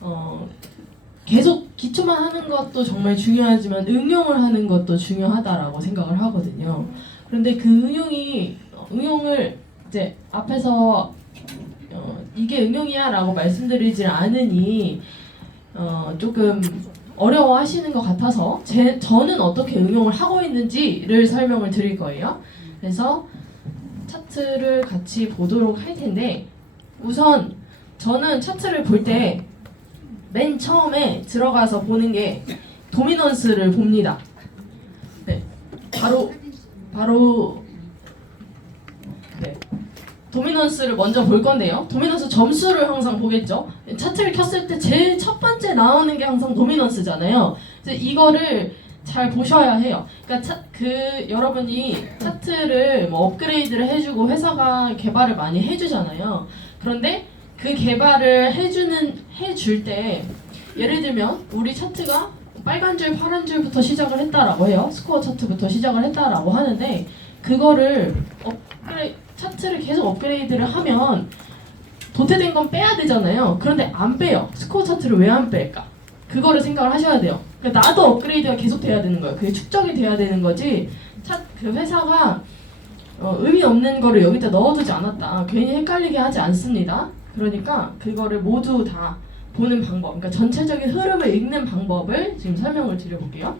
어, 계속 기초만 하는 것도 정말 중요하지만 응용을 하는 것도 중요하다라고 생각을 하거든요. 그런데 그 응용이 응용을 이제 앞에서 어, 이게 응용이야라고 말씀드리질 않으니 어, 조금 어려워하시는 것 같아서 제, 저는 어떻게 응용을 하고 있는지를 설명을 드릴 거예요. 그래서 차트를 같이 보도록 할 텐데 우선 저는 차트를 볼때 맨 처음에 들어가서 보는 게 도미넌스를 봅니다. 네, 바로 바로 네. 도미넌스를 먼저 볼 건데요. 도미넌스 점수를 항상 보겠죠. 차트를 켰을 때 제일 첫 번째 나오는 게 항상 도미넌스잖아요. 그래서 이거를 잘 보셔야 해요. 그러니까 차, 그 여러분이 차트를 뭐 업그레이드를 해주고 회사가 개발을 많이 해주잖아요. 그런데 그 개발을 해주는 해줄 때 예를 들면 우리 차트가 빨간 줄, 파란 줄부터 시작을 했다라고 해요. 스코어 차트부터 시작을 했다라고 하는데 그거를 업그레이 차트를 계속 업그레이드를 하면 도태된 건 빼야 되잖아요. 그런데 안 빼요. 스코어 차트를 왜 안 뺄까? 그거를 생각을 하셔야 돼요. 그러니까 나도 업그레이드가 계속 돼야 되는 거예요. 그게 축적이 돼야 되는 거지. 차, 그 회사가 어, 의미 없는 거를 여기다 넣어두지 않았다. 괜히 헷갈리게 하지 않습니다. 그러니까 그거를 모두 다 보는 방법, 그러니까 전체적인 흐름을 읽는 방법을 지금 설명을 드려볼게요.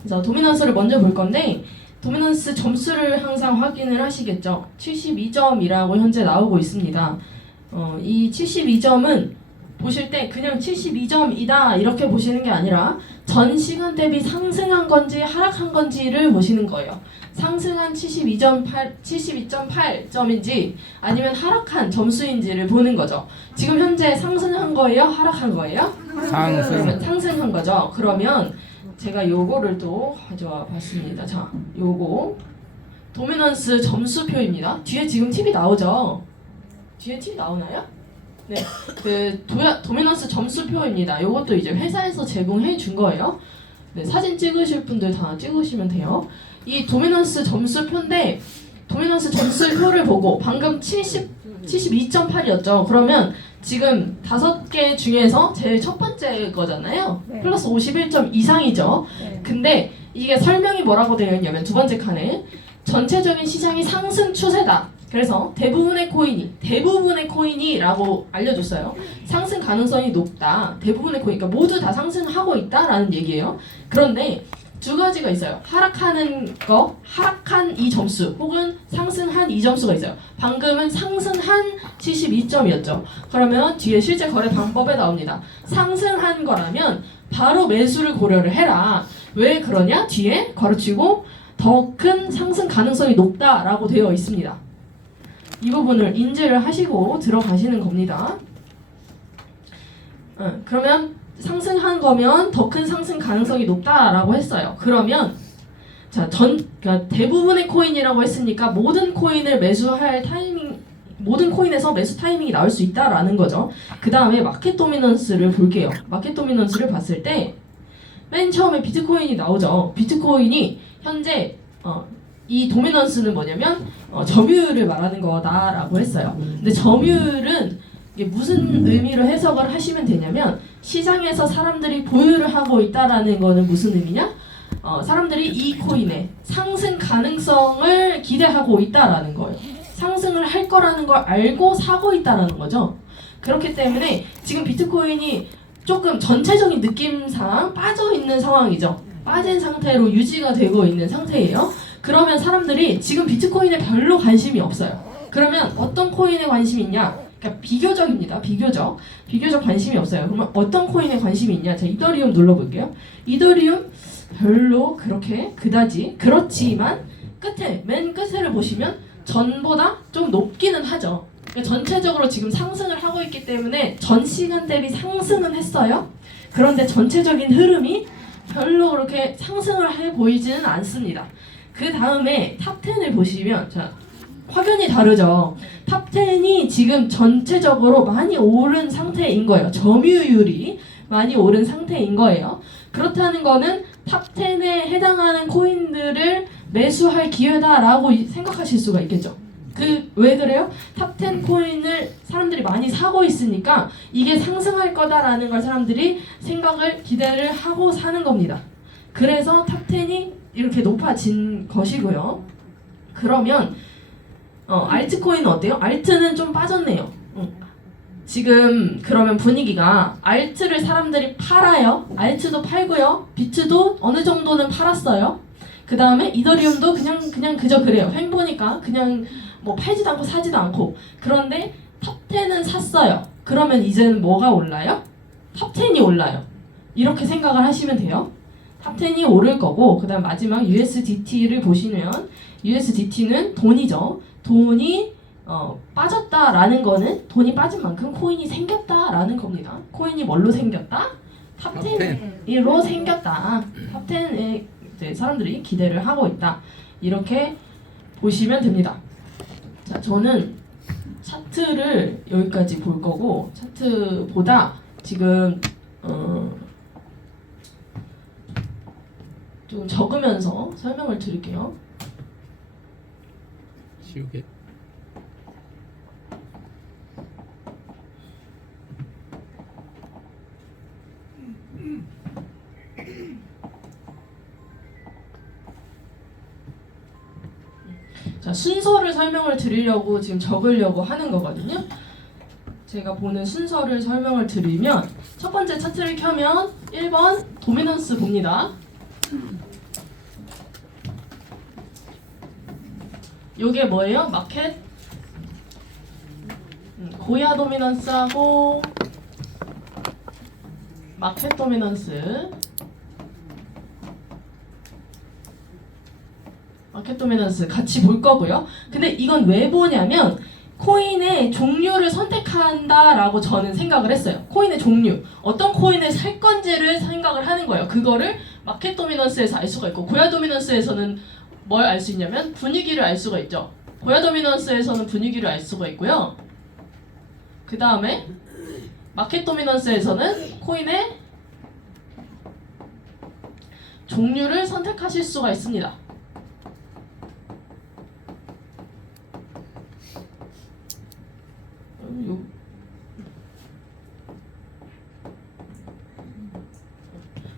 그래서 도미넌스를 먼저 볼 건데 도미넌스 점수를 항상 확인을 하시겠죠. 72점이라고 현재 나오고 있습니다. 어, 이 72점은 보실 때 그냥 72점이다 이렇게 보시는 게 아니라 전 시간 대비 상승한 건지 하락한 건지를 보시는 거예요. 상승한 72.8 72.8점인지 아니면 하락한 점수인지를 보는 거죠. 지금 현재 상승한 거예요? 하락한 거예요? 상승 상승한 거죠. 그러면 제가 요거를 또 가져와 봤습니다. 자, 요거 도미넌스 점수표입니다. 뒤에 지금 팁이 나오죠. 뒤에 팁 나오나요? 네, 그 도야, 도미넌스 점수표입니다. 요것도 이제 회사에서 제공해 준 거예요. 네, 사진 찍으실 분들 다 찍으시면 돼요. 이 도미넌스 점수표인데 도미넌스 점수표를 보고 방금 70 72.8이었죠. 그러면 지금 다섯 개 중에서 제일 첫 번째 거잖아요. 네. 플러스 51점 이상이죠. 네. 근데 이게 설명이 뭐라고 되어 있냐면 두 번째 칸에 전체적인 시장이 상승 추세다. 그래서 대부분의 코인이 대부분의 코인이라고 알려줬어요. 상승 가능성이 높다. 대부분의 코인, 그러니까 모두 다 상승하고 있다라는 얘기예요. 그런데 두 가지가 있어요. 하락하는 거, 하락한 이 점수, 혹은 상승한 이 점수가 있어요. 방금은 상승한 72점이었죠. 그러면 뒤에 실제 거래 방법에 나옵니다. 상승한 거라면 바로 매수를 고려를 해라. 왜 그러냐? 뒤에 가르치고 더 큰 상승 가능성이 높다라고 되어 있습니다. 이 부분을 인지를 하시고 들어가시는 겁니다. 응, 그러면 상승한 거면 더 큰 상승 가능성이 높다라고 했어요. 그러면 자, 전 그러니까 대부분의 코인이라고 했으니까 모든 코인을 매수할 타이밍 모든 코인에서 매수 타이밍이 나올 수 있다라는 거죠. 그 다음에 마켓 도미넌스를 볼게요. 마켓 도미넌스를 봤을 때 맨 처음에 비트코인이 나오죠. 비트코인이 현재 어, 이 도미넌스는 뭐냐면 어, 점유율을 말하는 거다라고 했어요. 근데 점유율은 이게 무슨 의미로 해석을 하시면 되냐면 시장에서 사람들이 보유를 하고 있다라는 거는 무슨 의미냐? 어, 사람들이 이 코인의 상승 가능성을 기대하고 있다라는 거예요. 상승을 할 거라는 걸 알고 사고 있다라는 거죠. 그렇기 때문에 지금 비트코인이 조금 전체적인 느낌상 빠져 있는 상황이죠. 빠진 상태로 유지가 되고 있는 상태예요. 그러면 사람들이 지금 비트코인에 별로 관심이 없어요. 그러면 어떤 코인에 관심이 있냐? 그러니까 비교적입니다. 비교적. 비교적 관심이 없어요. 그러면 어떤 코인에 관심이 있냐? 자, 이더리움 눌러볼게요. 이더리움 별로 그렇게 그다지 그렇지만 끝에 맨 끝에를 보시면 전보다 좀 높기는 하죠. 그러니까 전체적으로 지금 상승을 하고 있기 때문에 전 시간 대비 상승은 했어요. 그런데 전체적인 흐름이 별로 그렇게 상승을 해 보이지는 않습니다. 그 다음에 탑10을 보시면 자 확연히 다르죠. 탑10이 지금 전체적으로 많이 오른 상태인 거예요. 점유율이 많이 오른 상태인 거예요. 그렇다는 거는 탑10에 해당하는 코인들을 매수할 기회다라고 이- 생각하실 수가 있겠죠. 그 왜 그래요? 탑10 코인을 사람들이 많이 사고 있으니까 이게 상승할 거다라는 걸 사람들이 생각을 기대를 하고 사는 겁니다. 그래서 탑10이 이렇게 높아진 것이고요. 그러면 어, 알트코인은 어때요? 알트는 좀 빠졌네요. 응. 지금 그러면 분위기가 알트를 사람들이 팔아요. 알트도 팔고요. 비트도 어느 정도는 팔았어요. 그 다음에 이더리움도 그냥 그냥 그저 그래요. 횡 보니까 그냥 뭐 팔지도 않고 사지도 않고. 그런데 탑10은 샀어요. 그러면 이제는 뭐가 올라요? 탑10이 올라요. 이렇게 생각을 하시면 돼요. 탑10이 오를 거고 그 다음 마지막 USDT를 보시면 USDT는 돈이죠. 돈이 어, 빠졌다라는 거는 돈이 빠진 만큼 코인이 생겼다라는 겁니다. 코인이 뭘로 생겼다? 탑10으로 생겼다. 탑10에 이제 사람들이 기대를 하고 있다. 이렇게 보시면 됩니다. 자, 저는 차트를 여기까지 볼 거고 차트보다 지금 어, 좀 적으면서 설명을 드릴게요. 지우개. 자, 순서를 설명을 드리려고 지금 적으려고 하는 거거든요. 제가 보는 순서를 설명을 드리면 첫 번째 차트를 켜면 1번 도미넌스 봅니다. 요게 뭐예요? 마켓 음, 고야 도미넌스하고 마켓 도미넌스 마켓 도미넌스 같이 볼 거고요. 근데 이건 왜 보냐면 코인의 종류를 선택한다라고 저는 생각을 했어요. 코인의 종류. 어떤 코인을 살 건지를 생각을 하는 거예요. 그거를 마켓 도미넌스에서 알 수가 있고 고야 도미넌스에서는 뭘 알 수 있냐면 분위기를 알 수가 있죠. 고야 도미넌스에서는 분위기를 알 수가 있고요. 그 다음에 마켓 도미넌스에서는 코인의 종류를 선택하실 수가 있습니다. 음, 요-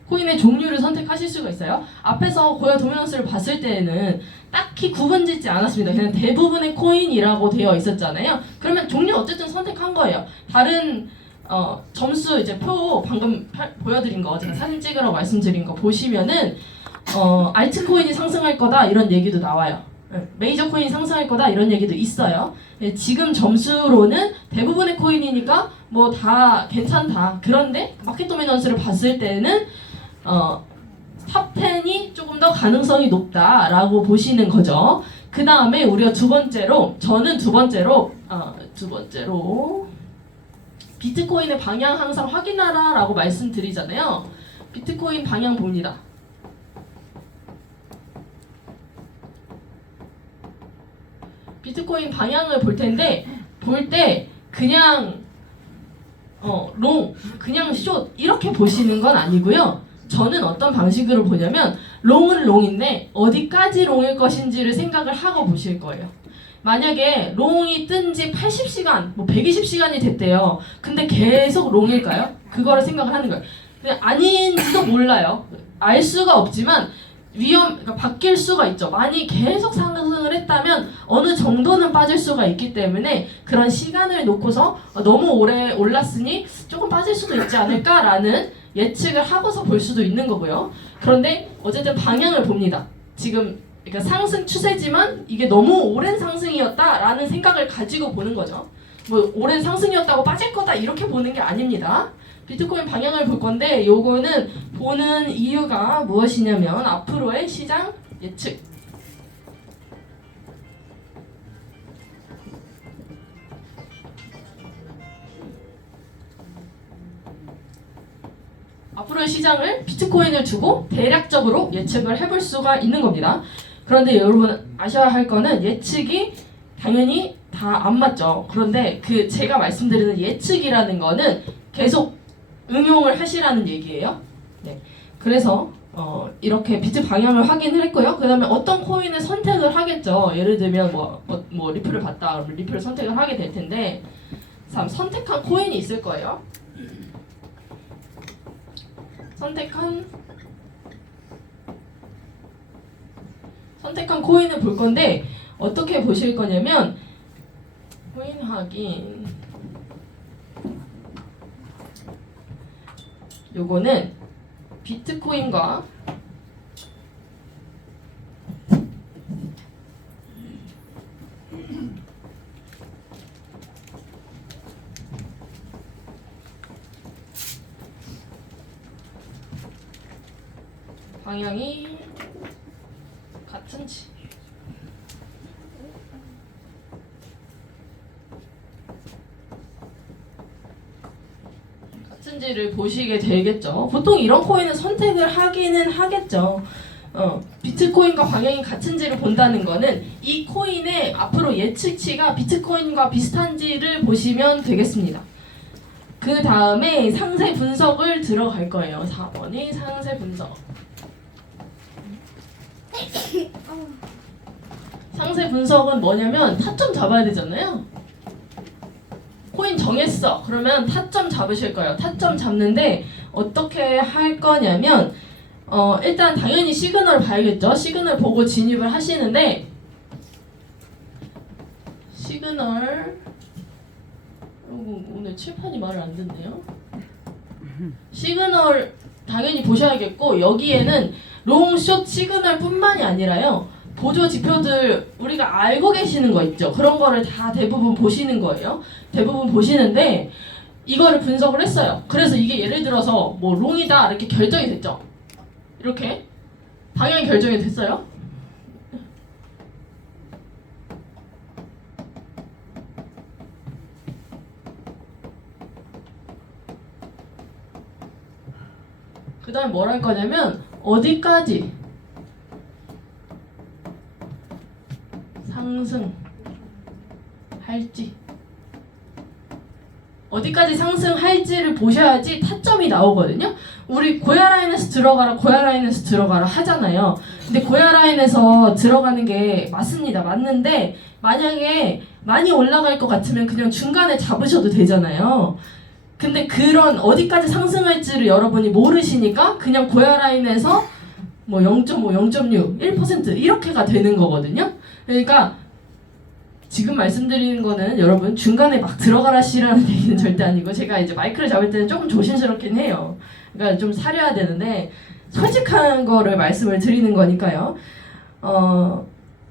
코인의 종류를 선택하실 수가 있어요. 앞에서 고야 도미넌스를 봤을 때에는 딱히 구분 짓지 않았습니다. 그냥 대부분의 코인이라고 되어 있었잖아요. 그러면 종류 어쨌든 선택한 거예요. 다른 어, 점수 이제 표 방금 팔- 보여드린 거 제가 사진 찍으라고 말씀드린 거 보시면은 어, 알트코인이 상승할 거다 이런 얘기도 나와요. 예, 메이저 코인이 상승할 거다 이런 얘기도 있어요. 예, 지금 점수로는 대부분의 코인이니까 뭐 다 괜찮다. 그런데 마켓 도미넌스를 봤을 때는 어, 탑10이 조금 더 가능성이 높다라고 보시는 거죠. 그 다음에 우리가 두 번째로 저는 두 번째로 어, 두 번째로 비트코인의 방향 항상 확인하라라고 말씀드리잖아요. 비트코인 방향 봅니다. 비트코인 방향을 볼 텐데 볼 때 그냥 어, 롱, 그냥 숏 이렇게 보시는 건 아니고요. 저는 어떤 방식으로 보냐면 롱은 롱인데 어디까지 롱일 것인지를 생각을 하고 보실 거예요. 만약에 롱이 뜬 지 80시간, 뭐 120시간이 됐대요. 근데 계속 롱일까요? 그거를 생각을 하는 거예요. 아닌지도 몰라요. 알 수가 없지만 위험, 그러니까 바뀔 수가 있죠. 많이 계속 상승을 했다면 어느 정도는 빠질 수가 있기 때문에 그런 시간을 놓고서 어, 너무 오래 올랐으니 조금 빠질 수도 있지 않을까라는 예측을 하고서 볼 수도 있는 거고요. 그런데 어쨌든 방향을 봅니다. 지금 그러니까 상승 추세지만 이게 너무 오랜 상승이었다라는 생각을 가지고 보는 거죠. 뭐 오랜 상승이었다고 빠질 거다 이렇게 보는 게 아닙니다. 비트코인 방향을 볼 건데 요거는 보는 이유가 무엇이냐면 앞으로의 시장 예측. 앞으로의 시장을 비트코인을 두고 대략적으로 예측을 해볼 수가 있는 겁니다. 그런데 여러분 아셔야 할 거는 예측이 당연히 다 안 맞죠. 그런데 그 제가 말씀드리는 예측이라는 거는 계속 응용을 하시라는 얘기예요. 네. 그래서 어, 이렇게 비트 방향을 확인을 했고요. 그 다음에 어떤 코인을 선택을 하겠죠. 예를 들면 뭐, 어, 뭐 리플을 봤다 리플을 선택을 하게 될 텐데 자, 선택한 코인이 있을 거예요. 선택한 선택한 코인을 볼 건데 어떻게 보실 거냐면 코인 확인. 요거는 비트코인과 방향이 같은지 같은지를 보시게 되겠죠. 보통 이런 코인은 선택을 하기는 하겠죠. 어, 비트코인과 방향이 같은지를 본다는 거는 이 코인의 앞으로 예측치가 비트코인과 비슷한지를 보시면 되겠습니다. 그 다음에 상세 분석을 들어갈 거예요. 4번이 상세 분석. 상세 분석은 뭐냐면 타점 잡아야 되잖아요. 코인 정했어. 그러면 타점 잡으실 거예요. 타점 잡는데 어떻게 할 거냐면 어, 일단 당연히 시그널 봐야겠죠. 시그널 보고 진입을 하시는데 시그널 어, 오늘 칠판이 말을 안 듣네요. 시그널 당연히 보셔야겠고 여기에는 롱숏 시그널뿐만이 아니라요. 보조 지표들 우리가 알고 계시는 거 있죠. 그런 거를 다 대부분 보시는 거예요. 대부분 보시는데 이거를 분석을 했어요. 그래서 이게 예를 들어서 뭐 롱이다 이렇게 결정이 됐죠. 이렇게 방향이 결정이 됐어요. 그 다음에 뭘 할 거냐면 어디까지 상승할지 어디까지 상승할지를 보셔야지 타점이 나오거든요. 우리 고야 라인에서 들어가라, 고야 라인에서 들어가라 하잖아요. 근데 고야 라인에서 들어가는 게 맞습니다. 맞는데 만약에 많이 올라갈 것 같으면 그냥 중간에 잡으셔도 되잖아요. 근데 그런 어디까지 상승할지를 여러분이 모르시니까 그냥 고야 라인에서 뭐 0.5, 0.6, 1% 이렇게가 되는 거거든요. 그러니까 지금 말씀드리는 거는 여러분 중간에 막 들어가라시라는 얘기는 절대 아니고 제가 이제 마이크를 잡을 때는 조금 조심스럽긴 해요. 그러니까 좀 사려야 되는데 솔직한 거를 말씀을 드리는 거니까요. 어,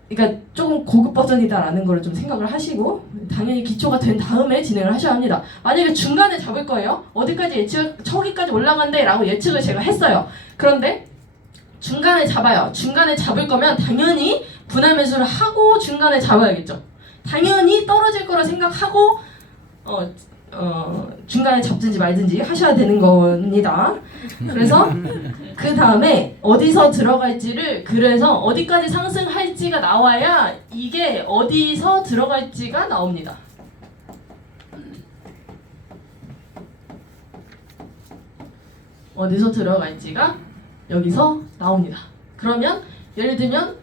그러니까 조금 고급 버전이다라는 거를 좀 생각을 하시고 당연히 기초가 된 다음에 진행을 하셔야 합니다. 만약에 중간에 잡을 거예요. 어디까지 예측, 저기까지 올라간대라고 예측을 제가 했어요. 그런데 중간에 잡아요. 중간에 잡을 거면 당연히 분할 매수를 하고 중간에 잡아야겠죠. 당연히 떨어질 거라 생각하고 어, 어, 중간에 잡든지 말든지 하셔야 되는 겁니다. 그래서 그 다음에 어디서 들어갈지를 그래서 어디까지 상승할지가 나와야 이게 어디서 들어갈지가 나옵니다. 어디서 들어갈지가 여기서 나옵니다. 그러면 예를 들면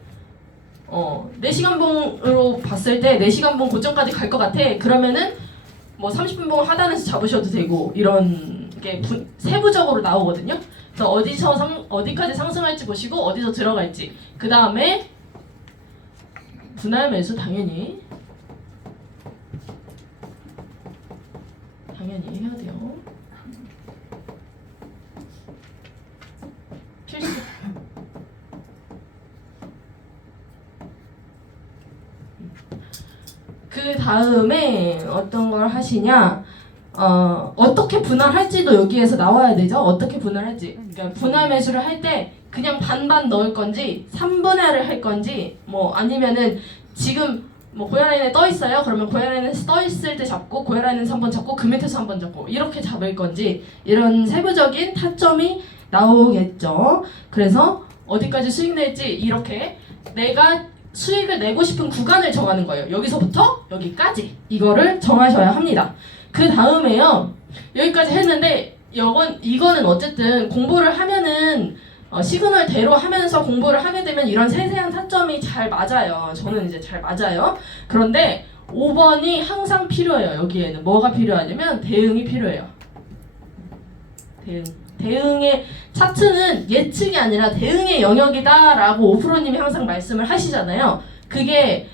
어, 4시간 봉으로 봤을 때 4시간 봉 고점까지 갈 것 같아. 그러면은 뭐 30분 봉 하단에서 잡으셔도 되고 이런 게 분, 세부적으로 나오거든요. 그래서 어디서 상, 어디까지 상승할지 보시고 어디서 들어갈지. 그 다음에 분할 매수 당연히 당연히 해야 돼요. 필수. 그 다음에 어떤 걸 하시냐? 어, 어떻게 분할할지도 여기에서 나와야 되죠. 어떻게 분할할지. 그러니까 분할 매수를 할 때 그냥 반반 넣을 건지 3분할을 할 건지 뭐 아니면은 지금 뭐 고야라인에 떠 있어요. 그러면 고야라인에서 떠 있을 때 잡고 고야라인에서 한번 잡고 그 밑에서 한번 잡고 이렇게 잡을 건지 이런 세부적인 타점이 나오겠죠. 그래서 어디까지 수익 낼지 이렇게 내가 수익을 내고 싶은 구간을 정하는 거예요. 여기서부터 여기까지 이거를 정하셔야 합니다. 그 다음에요. 여기까지 했는데 이건 이거는 어쨌든 공부를 하면은 어, 시그널대로 하면서 공부를 하게 되면 이런 세세한 타점이 잘 맞아요. 저는 이제 잘 맞아요. 그런데 5번이 항상 필요해요. 여기에는 뭐가 필요하냐면 대응이 필요해요. 대응. 대응의 차트는 예측이 아니라 대응의 영역이다라고 오프로님이 항상 말씀을 하시잖아요. 그게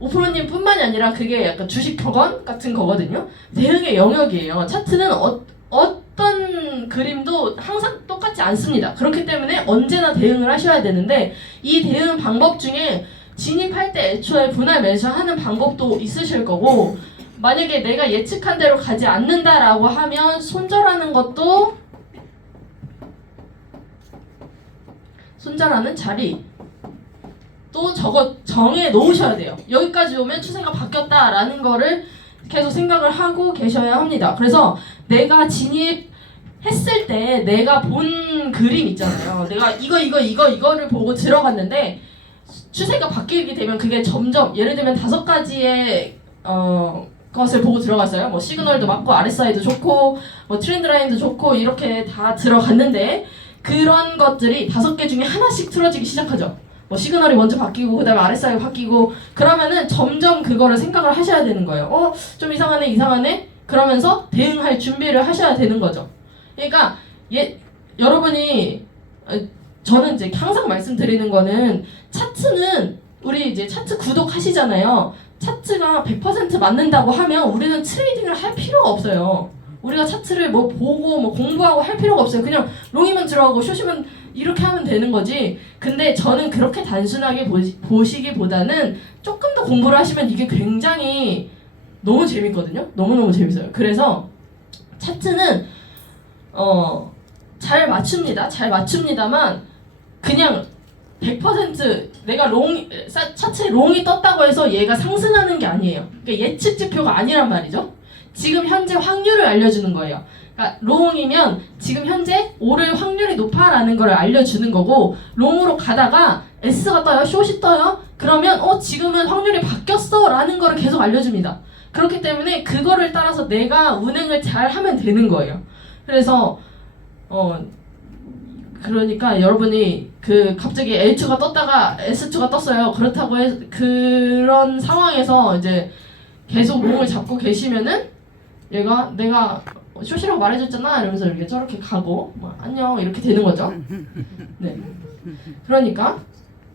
오프로님 뿐만이 아니라 그게 약간 주식 격언 같은 거거든요. 대응의 영역이에요. 차트는 어, 어떤 그림도 항상 똑같지 않습니다. 그렇기 때문에 언제나 대응을 하셔야 되는데 이 대응 방법 중에 진입할 때 애초에 분할 매수하는 방법도 있으실 거고 만약에 내가 예측한 대로 가지 않는다라고 하면 손절하는 것도 손절하는 자리 또 저거 정해 놓으셔야 돼요. 여기까지 오면 추세가 바뀌었다라는 거를 계속 생각을 하고 계셔야 합니다. 그래서 내가 진입했을 때 내가 본 그림 있잖아요. 내가 이거 이거 이거 이거를 보고 들어갔는데 추세가 바뀌게 되면 그게 점점 예를 들면 다섯 가지의 어 것을 보고 들어갔어요. 뭐 시그널도 맞고 RSI도 좋고 뭐 트렌드 라인도 좋고 이렇게 다 들어갔는데 그런 것들이 다섯 개 중에 하나씩 틀어지기 시작하죠. 뭐 시그널이 먼저 바뀌고 그다음에 RSI가 바뀌고 그러면은 점점 그거를 생각을 하셔야 되는 거예요. 어, 좀 이상하네, 이상하네. 그러면서 대응할 준비를 하셔야 되는 거죠. 그러니까 예, 여러분이 어, 저는 이제 항상 말씀드리는 거는 차트는 우리 이제 차트 구독하시잖아요. 차트가 100% 맞는다고 하면 우리는 트레이딩을 할 필요가 없어요. 우리가 차트를 뭐 보고 뭐 공부하고 할 필요가 없어요. 그냥 롱이면 들어가고 숏이면 이렇게 하면 되는 거지. 근데 저는 그렇게 단순하게 보시, 보시기보다는 조금 더 공부를 하시면 이게 굉장히 너무 재밌거든요. 너무너무 재밌어요. 그래서 차트는 어, 잘 맞춥니다. 잘 맞춥니다만 그냥 100% 내가 롱 사- 차트에 롱이 떴다고 해서 얘가 상승하는 게 아니에요. 그러니까 예측 지표가 아니란 말이죠. 지금 현재 확률을 알려주는 거예요. 그러니까 롱이면 지금 현재 오를 확률이 높아라는 걸 알려주는 거고 롱으로 가다가 S가 떠요, 숏이 떠요. 그러면 어 지금은 확률이 바뀌었어라는 거를 계속 알려줍니다. 그렇기 때문에 그거를 따라서 내가 운행을 잘 하면 되는 거예요. 그래서 어 그러니까 여러분이 그 갑자기 L2가 떴다가 S2가 떴어요. 그렇다고 해 그런 상황에서 이제 계속 롱을 잡고 계시면은 얘가 내가 쇼시라고 말해줬잖아 이러면서 이렇게 저렇게 가고 뭐, 안녕 이렇게 되는 거죠. 네. 그러니까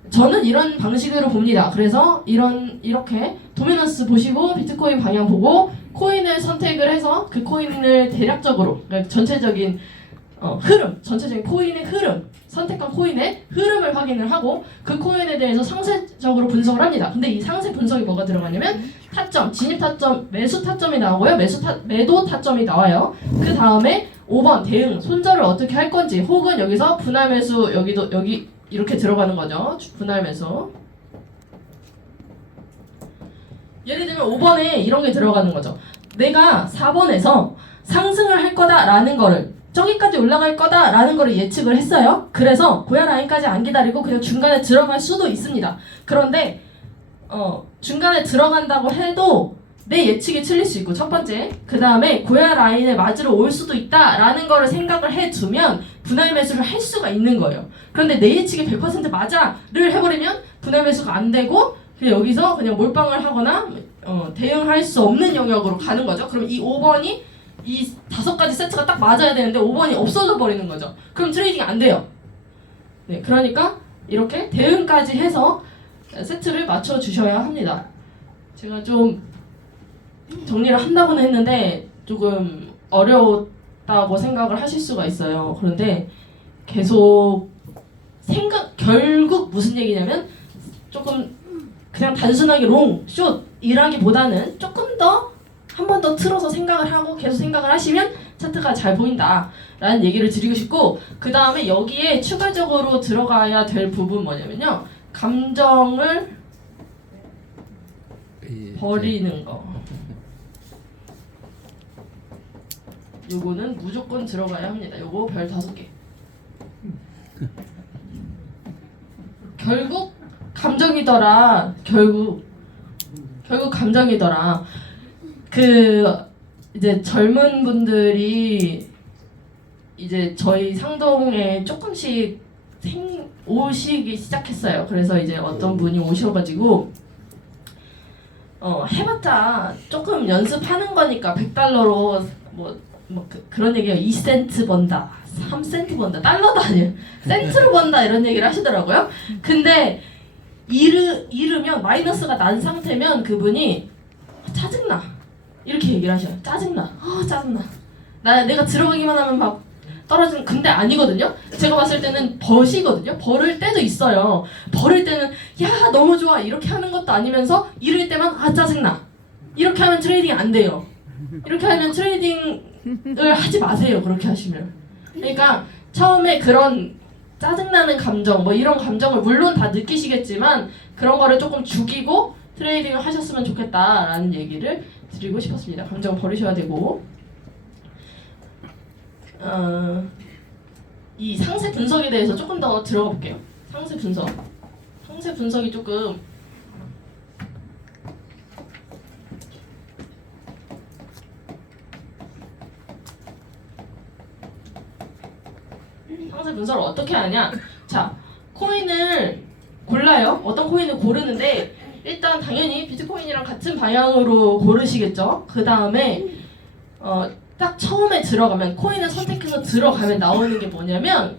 저는 이런 방식으로 봅니다. 그래서 이런 이렇게 도미넌스 보시고 비트코인 방향 보고 코인을 선택을 해서 그 코인을 대략적으로 그러니까 전체적인 어, 흐름, 전체적인 코인의 흐름, 선택한 코인의 흐름을 확인을 하고 그 코인에 대해서 상세적으로 분석을 합니다. 근데 이 상세 분석이 뭐가 들어가냐면 타점, 진입 타점, 매수 타점이 나오고요. 매수 타, 매도 타점이 나와요. 그 다음에 5번 대응, 손절을 어떻게 할 건지 혹은 여기서 분할 매수 여기도 여기 이렇게 들어가는 거죠. 분할 매수. 예를 들면 5번에 이런 게 들어가는 거죠. 내가 4번에서 상승을 할 거다라는 거를 저기까지 올라갈 거다라는 거를 예측을 했어요. 그래서 고야 라인까지 안 기다리고 그냥 중간에 들어갈 수도 있습니다. 그런데 어, 중간에 들어간다고 해도 내 예측이 틀릴 수 있고 첫 번째 그 다음에 고야 라인을 맞으러 올 수도 있다라는 거를 생각을 해두면 분할 매수를 할 수가 있는 거예요. 그런데 내 예측이 100% 맞아를 해버리면 분할 매수가 안 되고 그냥 여기서 그냥 몰빵을 하거나 어, 대응할 수 없는 영역으로 가는 거죠. 그럼 이 5번이 이 다섯 가지 세트가 딱 맞아야 되는데 5번이 없어져 버리는 거죠. 그럼 트레이딩이 안 돼요. 네, 그러니까 이렇게 대응까지 해서 세트를 맞춰 주셔야 합니다. 제가 좀 정리를 한다고는 했는데 조금 어려웠다고 생각을 하실 수가 있어요. 그런데 계속 생각 결국 무슨 얘기냐면 조금 그냥 단순하게 롱, 숏 이라기보다는 조금 더 한 번 더 틀어서 생각을 하고 계속 생각을 하시면 차트가 잘 보인다라는 얘기를 드리고 싶고 그 다음에 여기에 추가적으로 들어가야 될 부분 뭐냐면요. 감정을 이- 버리는 거. 요거는 무조건 들어가야 합니다. 요거 별 다섯 개. 결국 감정이더라. 결국 결국 감정이더라 그 이제 젊은 분들이 이제 저희 상동에 조금씩 생 오시기 시작했어요. 그래서 이제 어떤 분이 오셔가지고 어 해봤자 조금 연습하는 거니까 100달러로 뭐, 뭐 그, 그런 얘기예요. 2센트 번다, 3센트 번다, 달러도 아니에요. 센트로 번다 이런 얘기를 하시더라고요. 근데 잃으, 잃으면 마이너스가 난 상태면 그분이 짜증나 이렇게 얘기를 하셔요. 짜증나, 아 짜증나. 나 내가 들어가기만 하면 막 떨어지는 근데 아니거든요. 제가 봤을 때는 버시거든요. 버를 때도 있어요. 버를 때는 야 너무 좋아 이렇게 하는 것도 아니면서 잃을 때만 아 짜증나 이렇게 하면 트레이딩 안 돼요. 이렇게 하면 트레이딩을 하지 마세요. 그렇게 하시면. 그러니까 처음에 그런 짜증나는 감정 뭐 이런 감정을 물론 다 느끼시겠지만 그런 거를 조금 죽이고 트레이딩을 하셨으면 좋겠다라는 얘기를 드리고 싶었습니다. 감정 버리셔야 되고 어, 이 상세 분석에 대해서 조금 더 들어가 볼게요. 상세 분석. 상세 분석이 조금 상세 분석을 어떻게 하냐? 자, 코인을 골라요. 어떤 코인을 고르는데 일단 당연히 비트코인이랑 같은 방향으로 고르시겠죠. 그 다음에 어, 딱 처음에 들어가면 코인을 선택해서 들어가면 나오는 게 뭐냐면